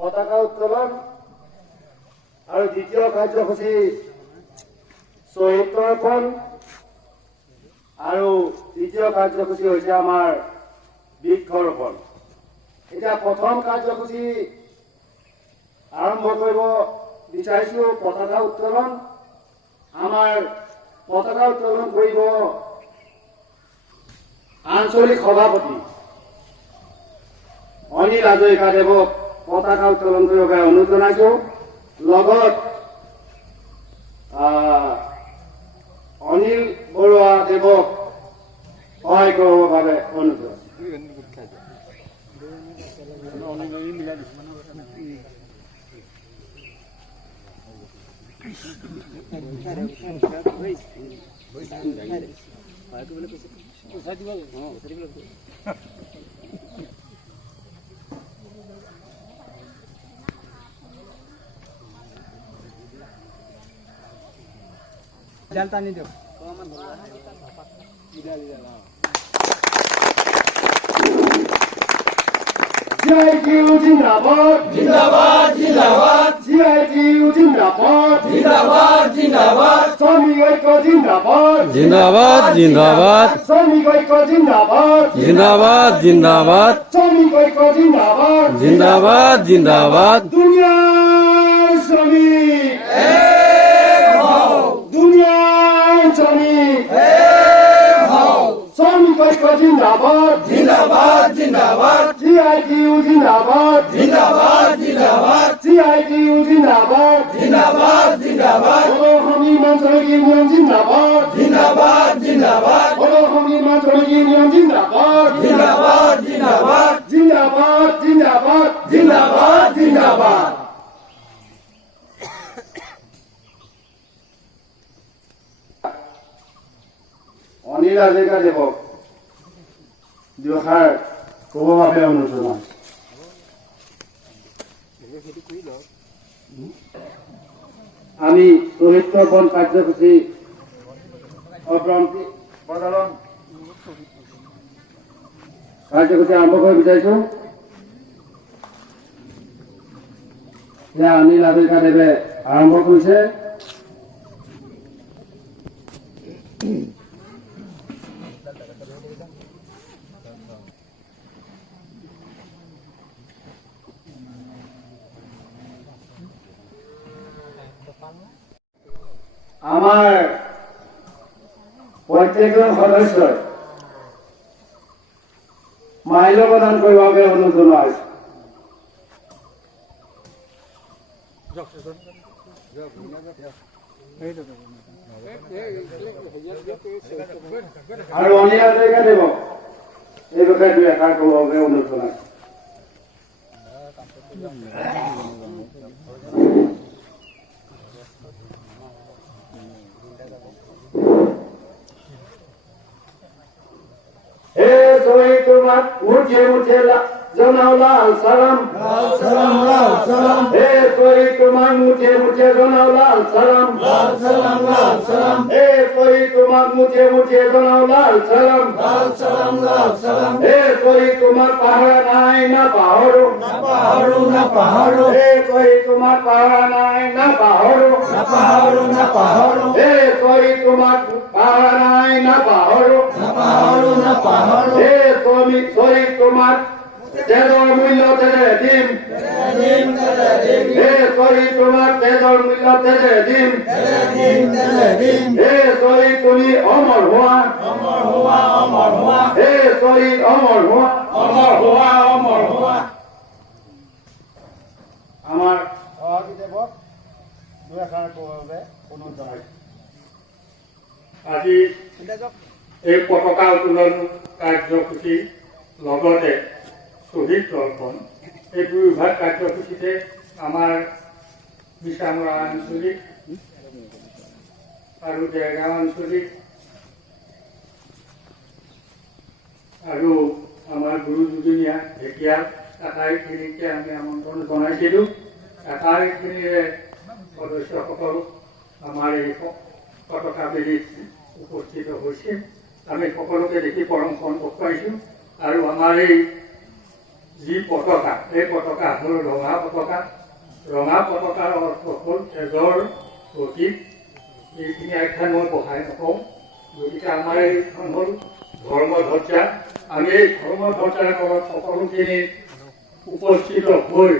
পতাকা উত্তোলন আৰু দ্বিতীয় কাৰ্যসূচী শ্বহীদ তৰ্পণ আৰু তৃতীয় কাৰ্যসূচী হৈছে আমাৰ বৃক্ষৰোপণ। এতিয়া প্ৰথম কাৰ্যসূচী আৰম্ভ কৰিব বিচাৰিছো পতাকা উত্তোলন। আমাৰ পতাকা উত্তোলন কৰিব আঞ্চলিক সভাপতি অনিল হাজৰিকাদেৱক পতাকা উত্তোলন কৰিবৰ বাবে অনুৰোধ জনাইছো। লগত অনিল বৰুৱা দেৱক সহায় কৰিবৰ বাবে অনুৰোধ জনাইছো। জালটা নি দিও CITU जिंदाबाद जिंदाबाद जिंदाबाद CITU जिंदाबाद जिंदाबाद जिंदाबाद श्रमिक ऐक्य जिंदाबाद जिंदाबाद जिंदाबाद श्रमिक ऐक्य जिंदाबाद जिंदाबाद जिंदाबाद श्रमिक ऐक्य जिंदाबाद जिंदाबाद जिंदाबाद दुनिया श्रमिक दुनिया श्रमिक श्रमिक ऐक्य जिंदाबाद जिंदाबाद जिंदाबाद CITU जिंदाबाद जिंदाबाद जिंदाबाद CITU जिंदाबाद जिंदाबाद जिंदाबाद बोलो हम निर्माण श्रमिक यूनियन जिंदाबाद जिंदाबाद जिंदाबाद बोलो हम निर्माण श्रमिक यूनियन जिंदाबाद जिंदाबाद जिंदाबाद जिंदाबाद जिंदाबाद जिंदाबाद जिंदाबाद অনিল হাজৰিকাদেৱক দুষাৰ ক'বৰ বাবে অনুৰোধ জনাইছো। আমি শ্বহীদ তৰ্পণ কাৰ্যসূচী কাৰ্যসূচী আৰম্ভ কৰিব বিচাৰিছো। অনিল হাজৰিকাদেৱে আৰম্ভ কৰিছে। আমাৰ প্ৰত্যেকজন সদস্যই মাল্যপ্ৰদান কৰিবৰ বাবে অনুৰোধ জনোৱা হৈছে। আৰু অনিল হাজৰিকাদেৱক এই বিষয়ে দুই এষাৰ ক'বৰ বাবে অনুৰোধ জনাইছো। তোমাক মুঠে মুঠে জনাও লাল সালাম सलाम लाल सलाम হে করি তোমাক মুঠে মুঠে জনাও লাল সালাম लाल सलाम लाल सलाम হে করি তোমাক মুঠে মুঠে জনাও লাল সালাম लाल सलाम लाल सलाम হে করি তোমাক পাহৰা নাই না পাহৰো ना पहाड़ो ना पहाड़ो হে কৰি তোমাক পাহৰা নাই না পাহৰো ना पहाड़ो ना पहाड़ो হে কৰি তোমাক পাহৰা নাই না পাহৰো ना पहाड़ो ना पहाड़ो হে কৰি তোমাক তেজৰ মূল্য তেজে দিম दिन तेरे दिन হে কৰি তোমাক তেজৰ মূল্য তেজে দিম तेरे दिन হে কৰি তুমি অমৰ হোৱা अमर हुआ হে কৰি অমৰ হোৱা अमर हुआ আমাৰ সভাপতিদেৱক দুষাৰ ক'বৰ বাবে অনুৰোধ জনাইছো। আজি এই পতাকা উত্তোলন কাৰ্যসূচী লগতে শ্বহীদ তৰ্পণ এই দুয়োভাগ কাৰ্যসূচীতে আমাৰ মিছামৰা আঞ্চলিক আৰু দেৰগাঁও আঞ্চলিক আৰু আমাৰ গুৰু দুজনীয়া ঢেকীয়া আটাইখিনিকে আমি আমন্ত্ৰণ জনাইছিলোঁ। আটাইখিনিৰে সদস্যসকল আমাৰ এই পতাকা বেদীত উপস্থিত হৈছিল। আমি সকলোকে দেখি পৰম সন্তোষ পাইছোঁ আৰু আমাৰ এই যি পতাকা, এই পতাকা হ'ল ৰঙা পতাকা। ৰঙা পতাকাৰ অৰ্থ হ'ল তেজৰ প্ৰতীক। এইখিনি আখ্যা মই বহাই নকওঁ। গতিকে আমাৰ এইখন হ'ল ধৰ্মধ্বজা। আমি এই ধৰ্মধ্বজাৰ তলত সকলোখিনি উপস্থিত হৈ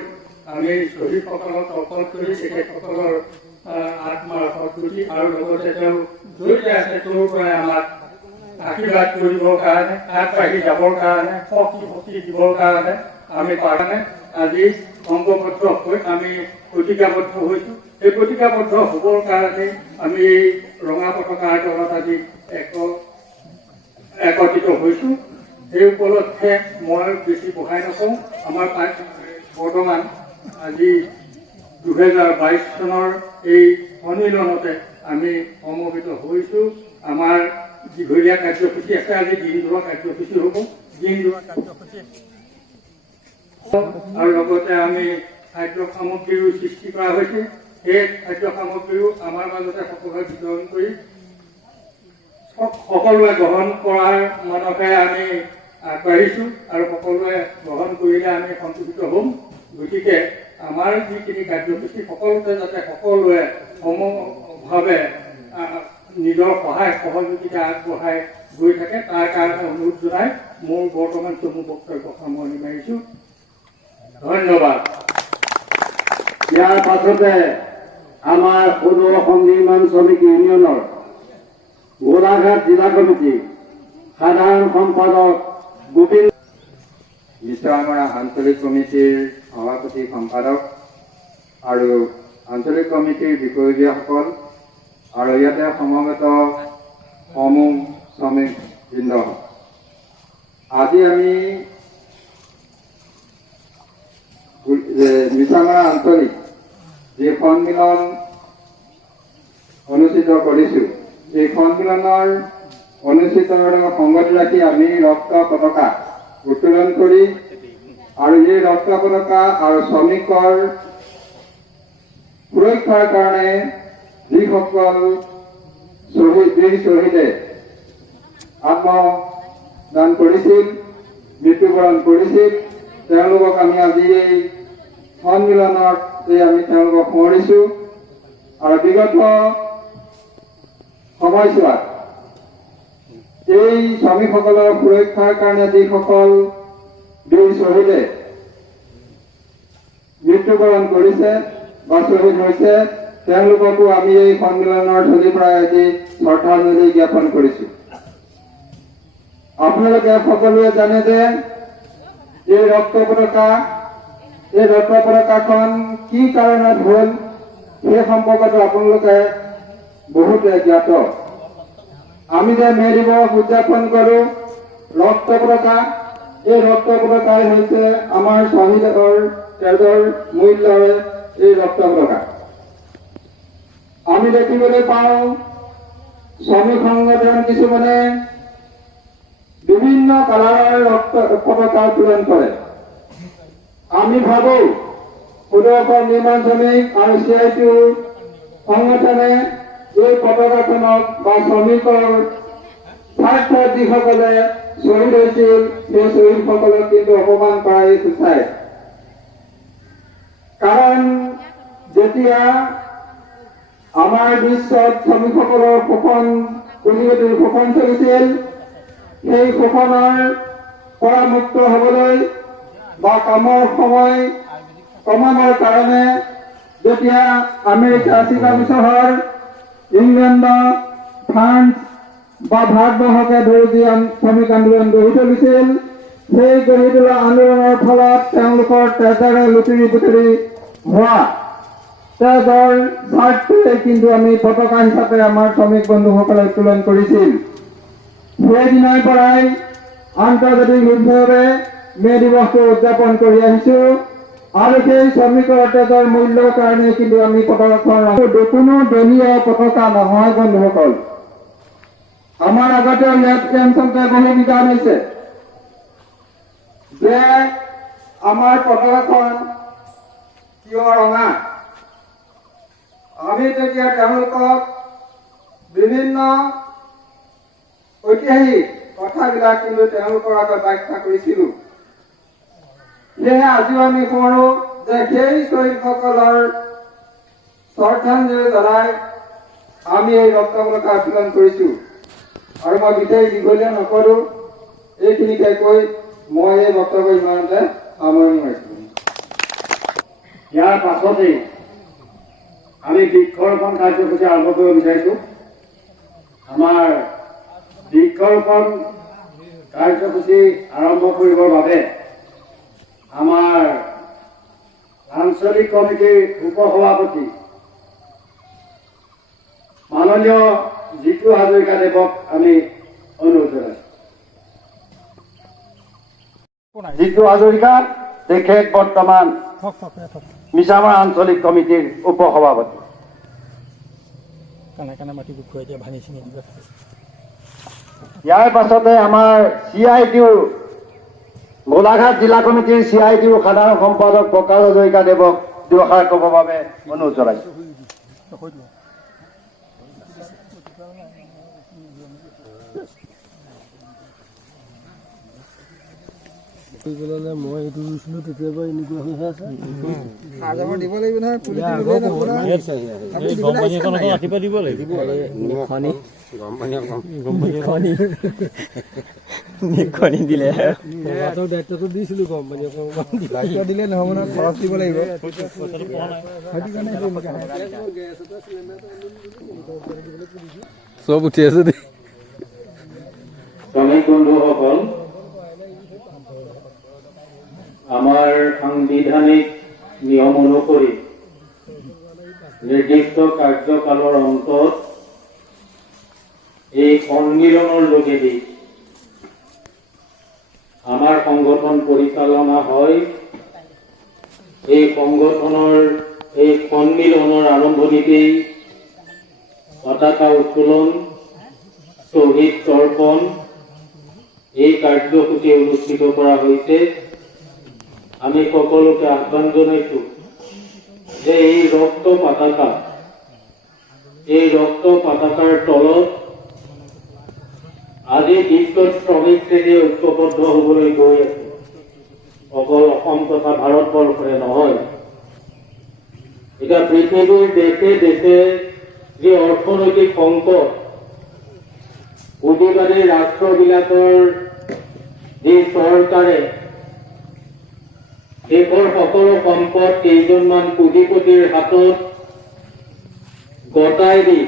আমি শ্বহীদসকলক তৰ্পণ কৰি তেখেতসকলৰ আত্মাৰ সদ্গতি আৰু লগতে তেওঁ জড়িত আছে তেওঁৰ পৰাই আমাক আশীৰ্বাদ কৰিবৰ কাৰণে, আগবাঢ়ি যাবৰ কাৰণে, শক্তি দিবৰ কাৰণে আমি কাৰণে আজি সংঘবদ্ধ হৈ আমি প্ৰতিজ্ঞাবদ্ধ হৈছোঁ। এই প্ৰতিজ্ঞাবদ্ধ হ'বৰ কাৰণে আমি এই ৰঙা পতাকাৰ তলত আজি একত্ৰিত হৈছোঁ। সেই উপলক্ষে মই বেছি বঢ়াই নকওঁ। আমাৰ বৰ্তমান আজি 2022 চনৰ এই সন্মিলনতে আমি সমবেত হৈছোঁ। আমাৰ দীঘলীয়া কাৰ্যসূচী আছে। আজি দিনজোৰা কাৰ্যসূচী হ'ব। দিনজোৰা কাৰ্যসূচী আৰু লগতে আমি খাদ্য সামগ্ৰীৰো সৃষ্টি কৰা হৈছে। সেই খাদ্য সামগ্ৰীও আমাৰ মাজতে সকলোৱে বিতৰণ কৰি সকলোৱে গ্ৰহণ কৰাৰ মানসে আমি আগবাঢ়িছোঁ আৰু সকলোৱে গ্ৰহণ কৰিলে আমি সন্তুষ্ট হ'ম। গতিকে আমাৰ যিখিনি কাৰ্যসূচী সকলোতে যাতে সকলোৱে সমভাৱে নিজৰ সহায় সহযোগিতা আগবঢ়াই গৈ থাকে তাৰ কাৰণে অনুৰোধ জনাই মোৰ বৰ্তমান চমু বক্তব্য সামৰণি মাৰিছোঁ। ধন্যবাদ। ইয়াৰ পাছতে আমাৰ সৌৰ অসম নিৰ্মাণ শ্ৰমিক ইউনিয়নৰ গোলাঘাট জিলা কমিটি সাধাৰণ সম্পাদক গোবিন্দ মিছামাৰা আঞ্চলিক কমিটিৰ সভাপতি সম্পাদক আৰু আঞ্চলিক কমিটিৰ বিষয়ববীয়াসকল আৰু ইয়াতে সমবেত সমূহ শ্ৰমিকবৃন্দ, আজি আমি মিছামাৰা আঞ্চলিক যি সন্মিলন অনুষ্ঠিত কৰিছোঁ, এই সন্মিলনৰ অনুষ্ঠিতৰ লগত সংগতি ৰাখি আমি ৰক্ত পতাকা উত্তোলন কৰি আৰু এই ৰক্ত পতাকা আৰু শ্ৰমিকৰ সুৰক্ষাৰ কাৰণে যিসকল বীৰ শ্বহীদে আত্মদান কৰিছিল, মৃত্যুবৰণ কৰিছিল, তেওঁলোকক আমি আজি এই সন্মিলনত আমি তেওঁলোকক সোঁৱৰিছোঁ। আৰু বিগত সময়ছোৱাত এই শ্ৰমিকসকলৰ সুৰক্ষাৰ কাৰণে যিসকল বীৰ শ্বহীদে মৃত্যুবৰণ কৰিছে বা শ্বহীদ হৈছে, তেওঁলোককো আমি এই সন্মিলনৰ থলীৰ পৰা আজি শ্ৰদ্ধাঞ্জলি জ্ঞাপন কৰিছোঁ। আপোনালোকে সকলোৱে জানে যে এই ৰক্ত পতাকাখন কি কাৰণত হ'ল সেই সম্পৰ্কত আপোনালোকে বহুতে জ্ঞাত। আমি যে মে দিৱস উদযাপন কৰোঁ, ৰক্ত পতাকা, এই ৰক্ত পতাকাই হৈছে আমাৰ শ্বহীদৰ তেজৰ মূল্যৰে এই ৰক্ত পতাকা। আমি দেখিবলৈ পাওঁ শ্ৰমিক সংগঠন কিছুমানে বিভিন্ন কালাৰৰ ৰক্ত পতাকা উত্তোলন কৰে। আমি ভাবোঁ সৌৰ অসম নিৰ্মাণ শ্ৰমিক আৰু CITU সংগঠনে এই পতাকাখনক বা শ্ৰমিকৰ স্বাৰ্থত যিসকলে শ্বহীদ হৈছিল সেই শ্বহীদসকলক কিন্তু অপমান কৰাই সূচায়। কাৰণ যেতিয়া আমাৰ বিশ্বত শ্ৰমিকসকলৰ শোষণ চলিছিল, সেই শোষণৰ পৰা মুক্ত হ'বলৈ বা কামৰ সময় কমাবৰ কাৰণে যেতিয়া আমেৰিকা, চিকাগো চহৰ, ইংলেণ্ড, ফ্ৰান্স বা ভাৰতবৰ্ষকে ধৰি যি শ্ৰমিক আন্দোলন গঢ়ি তুলিছিল, সেই গঢ়ি তোলা আন্দোলনৰ ফলত তেওঁলোকৰ তেজেৰে লুটুৰি পুটুৰি হোৱা তেজৰ স্বাৰ্থে কিন্তু আমি পতাকা হিচাপে আমাৰ শ্ৰমিক বন্ধুসকলে উত্তোলন কৰিছিল। সেইদিনাৰ পৰাই আন্তৰ্জাতিক ৰূপভাৱে মে দিৱসটো উদযাপন কৰি আহিছোঁ আৰু সেই শ্ৰমিকৰ তেজৰ মূল্যৰ কাৰণে কিন্তু আমি পতাকাখন কোনো দলীয় পতাকা নহয় বন্ধুসকল। আমাৰ আগতে ইয়াত কেঞ্চনকে বহু বিধান হৈছে যে আমাৰ পতাকাখন কিয় ৰঙা। আমি তেতিয়া তেওঁলোকক বিভিন্ন ঐতিহাসিক কথাবিলাক কিন্তু তেওঁলোকৰ আগত ব্যাখ্যা কৰিছিলোঁ। সেয়েহে আজিও আমি কৰোঁ যে সেই শ্বহীদসকলৰ শ্ৰদ্ধাঞ্জলি জনাই আমি এই ৰক্তমূলক আন্দোলন কৰিছোঁ। আৰু মই বিশেষ দীঘলীয়া নকৰোঁ, এইখিনিকে কৈ মই এই বক্তব্য ইমানতে সামৰণি মাৰিছোঁ। ইয়াৰ পাছতেই আমি বৃক্ষৰোপণ কাৰ্যসূচী আৰম্ভ কৰিব বিচাৰিছোঁ। আমাৰ বৃক্ষৰোপণ কাৰ্যসূচী আৰম্ভ কৰিবৰ বাবে আমাৰ আঞ্চলিক কমিটিৰ উপসভাপতি মাননীয় জিতু হাজৰিকাদেৱক আমি অনুৰোধ জনাইছোঁ। জিতু হাজৰিকা তেখেত বৰ্তমান মিছামাৰা আঞ্চলিক কমিটিৰ উপসভাপতি। ইয়াৰ পাছতে আমাৰ CITUৰ গোলাঘাট জিলা কমিটিৰ CITUৰ সাধাৰণ সম্পাদক প্ৰকাশ হাজৰিকাদেৱক দুআষাৰ ক'বৰ বাবে অনুৰোধ জনাইছোঁ। মই এইটো ৰুইছিলো তেতিয়াৰ পৰা এনেকুৱা হৈ আছে। দিব লাগিব নহয়, দিলে দায়িত্বটো দিছিলো, গম পানী দায়িত্ব দিলে নহ'ব নহয়, খৰচ দিব লাগিব। চব উঠি আছে দেই। শ্ৰমিক বন্ধুসকল, আমাৰ সাংবিধানিক নিয়ম অনুসৰি নিৰ্দিষ্ট কাৰ্যকালৰ অন্তত এই সন্মিলনৰ যোগেদি আমাৰ সংগঠন পৰিচালনা হয়। এই সংগঠনৰ এই সন্মিলনৰ আৰম্ভণিতেই পতাকা উত্তোলন, শ্বহীদ তৰ্পণ এই কাৰ্যসূচী অনুষ্ঠিত কৰা হৈছে। আমি সকলোকে আহ্বান জনাইছোঁ যে এই ৰক্ত পতাকাৰ তলত আজি বিশ্বত শ্ৰমিক শ্ৰেণী ঐক্যবদ্ধ হ'বলৈ গৈ আছে। অকল অসম তথা ভাৰতবৰ্ষৰে নহয়, এতিয়া পৃথিৱীৰ দেশে দেশে যি অৰ্থনৈতিক সংকট, পুঁজিবাদী ৰাষ্ট্ৰবিলাকৰ যি চৰকাৰে দেশৰ সকলো সম্পদ কেইজনমান পুঁজিপতিৰ হাতত গতাই দি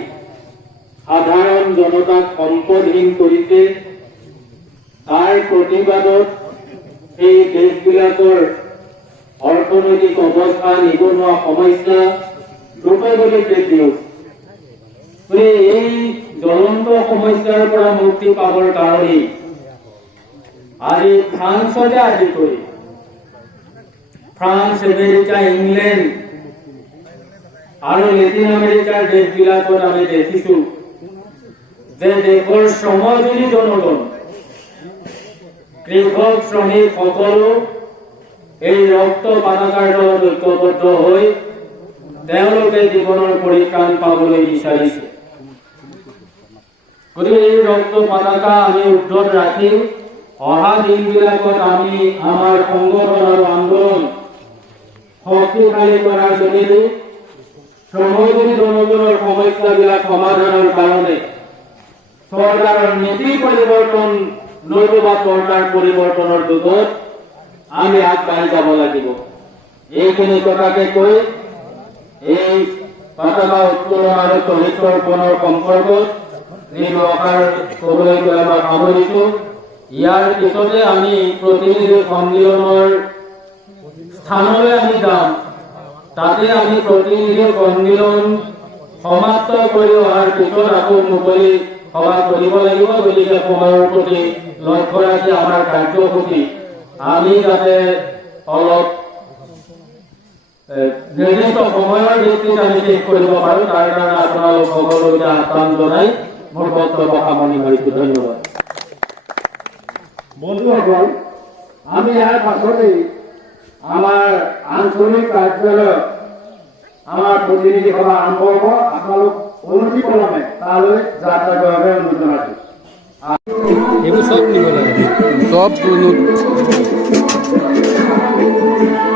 সাধাৰণ জনতাক সম্পদহীন কৰিছে, তাৰ প্ৰতিবাদত এই দেশবিলাকৰ অৰ্থনৈতিক অৱস্থা, নিবনুৱা সমস্যা দ্ৰুতগতিত বৃদ্ধি হৈছে। এই জ্বলন্ত সমস্যাৰ পৰা মুক্তি পাবৰ কাৰণে আজি ফ্ৰান্সতে আদি কৰি ফ্ৰান্স, আমেৰিকা, ইংলেণ্ড আৰু লেটিন আমেৰিকাৰ দেশবিলাকত আমি দেখিছো যে দেশৰ শ্ৰমজীৱী জনগণ, কৃষক, শ্ৰমিক সকলো এই ৰক্ত পতাকাৰ তলত ঐক্যবদ্ধ হৈ তেওঁলোকে জীৱনৰ পৰিত্ৰাণ পাবলৈ বিচাৰিছে। গতিকে এই ৰক্ত পতাকা আমি উদ্ধত ৰাখি অহা দিনবিলাকত আমি আমাৰ সংগঠন আৰু আন্দোলন শক্তিশালী কৰাৰ যোগেদি শ্ৰমজীৱী জনগণৰ সমস্যাবিলাক সমাধানৰ কাৰণে চৰকাৰৰ নীতি পৰিৱৰ্তন নতুবা চৰকাৰ পৰিৱৰ্তনৰ যুগত আমি আগবাঢ়ি যাব লাগিব। এইখিনি কথাকে কৈ এই পতাকা উত্তোলন আৰু শ্বহীদ তৰ্পণৰ সম্পৰ্কত এই দুআষাৰ ক'বলৈ গৈ আমাৰ সামৰিছোঁ। ইয়াৰ পিছতে আমি প্ৰতিনিধি সন্মিলনৰ স্থানলৈ আমি যাম। তাতে আমি প্ৰতিনিধি সন্মিলন সমাপ্ত কৰি অহাৰ পিছত আকৌ মুকলি সভা কৰিব লাগিব। গতিকে সময়ৰ প্ৰতি লক্ষ্য ৰাখি আমাৰ কাৰ্যসূচী আমি যাতে অলপ নিৰ্দিষ্ট সময়ৰ ভিত্তিত আমি শেষ কৰিব পাৰোঁ, তাৰ কাৰণে আপোনালোক সকলোকে আহ্বান জনাই মোৰ বক্তব্য সামৰণি মাৰিছোঁ। ধন্যবাদ। বন্ধুসকল, আমি ইয়াৰ পাছতেই আমাৰ আঞ্চলিক কাৰ্যালয়ত আমাৰ প্ৰতিনিধি সভা আৰম্ভ হ'ব। আপোনালোক অনুষ্ঠিতভাৱে তালৈ যাত্ৰা কৰাৰ বাবে অনুৰোধ জনাইছোঁ। এইবোৰ চব নিব লাগে, চব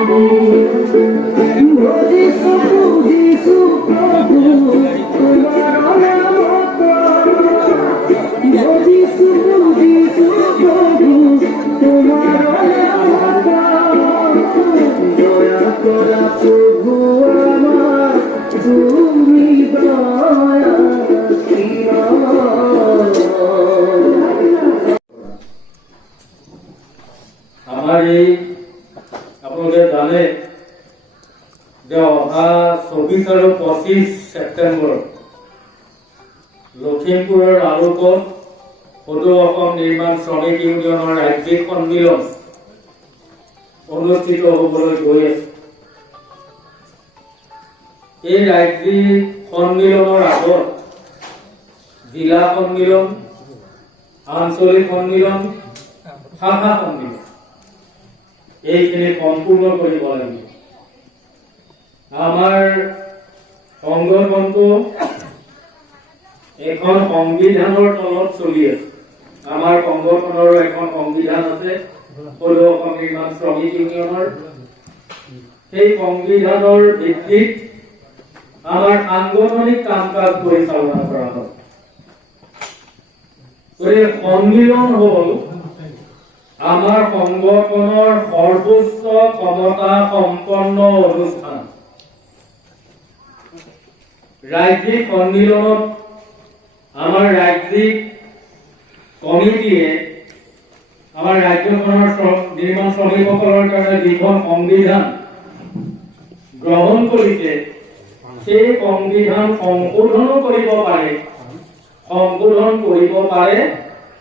বুজিছো বুজিছো প্ৰভু তোমাৰ নামত বুজিছো বুজিছো প্ৰভু তোমাৰ নামত দয়া কৰা প্ৰভু আমাৰ তুমি দয়া আমাৰ এই আপোনালোকে জানে যে অহা 24 আৰু 25 ছেপ্টেম্বৰ লখিমপুৰৰ লালুকত সদৌ অসম নিৰ্মাণ শ্ৰমিক ইউনিয়নৰ ৰাজ্যিক সন্মিলন অনুষ্ঠিত হ'বলৈ গৈ আছে। এই ৰাজ্যিক সন্মিলনৰ আগত জিলা সন্মিলন, আঞ্চলিক সন্মিলন, শাখা সন্মিলন এইখিনি সম্পূৰ্ণ কৰিব লাগিব। আমাৰ সংগঠনটো এখন সংবিধানৰ তলত চলি আছে। আমাৰ সংগঠনৰো এখন সংবিধান আছে, সদৌ অসম নিৰ্মাণ শ্ৰমিক ইউনিয়নৰ। সেই সংবিধানৰ ভিত্তিত আমাৰ সাংগঠনিক কাম কাজ পৰিচালনা কৰা হয়। গতিকে সন্মিলন হ'ল আমাৰ সংগঠনৰ সৰ্বোচ্চ ক্ষমতা সম্পন্ন অনুষ্ঠান। ৰাজ্যিক সন্মিলনত আমাৰ ৰাজ্যিক কমিটিয়ে আমাৰ ৰাজ্যখনৰ নিৰ্মাণ শ্ৰমিকসকলৰ কাৰণে যিখন সংবিধান গ্ৰহণ কৰিছে সেই সংবিধান সংশোধন কৰিব পাৰে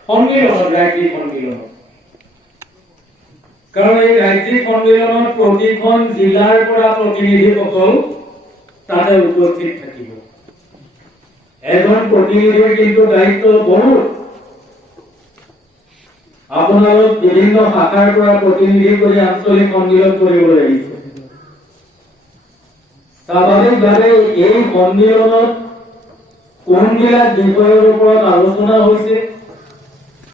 সন্মিলনত, ৰাজ্যিক সন্মিলনত। কাৰণ এই ৰাজ্যিক সন্মিলনত প্ৰতিখন জিলাৰ পৰা প্ৰতিনিধিসকল তাতে উপস্থিত থাকিব। এজন প্ৰতিনিধিৰ কিন্তু দায়িত্ব বহুত। আপোনালোক বিভিন্ন শাখাৰ পৰা প্ৰতিনিধি কৰি আঞ্চলিক সন্মিলন কৰিবলৈ আহিছে। স্বাভাৱিকভাৱে এই সন্মিলনত কোনবিলাক বিষয়ৰ ওপৰত আলোচনা হৈছে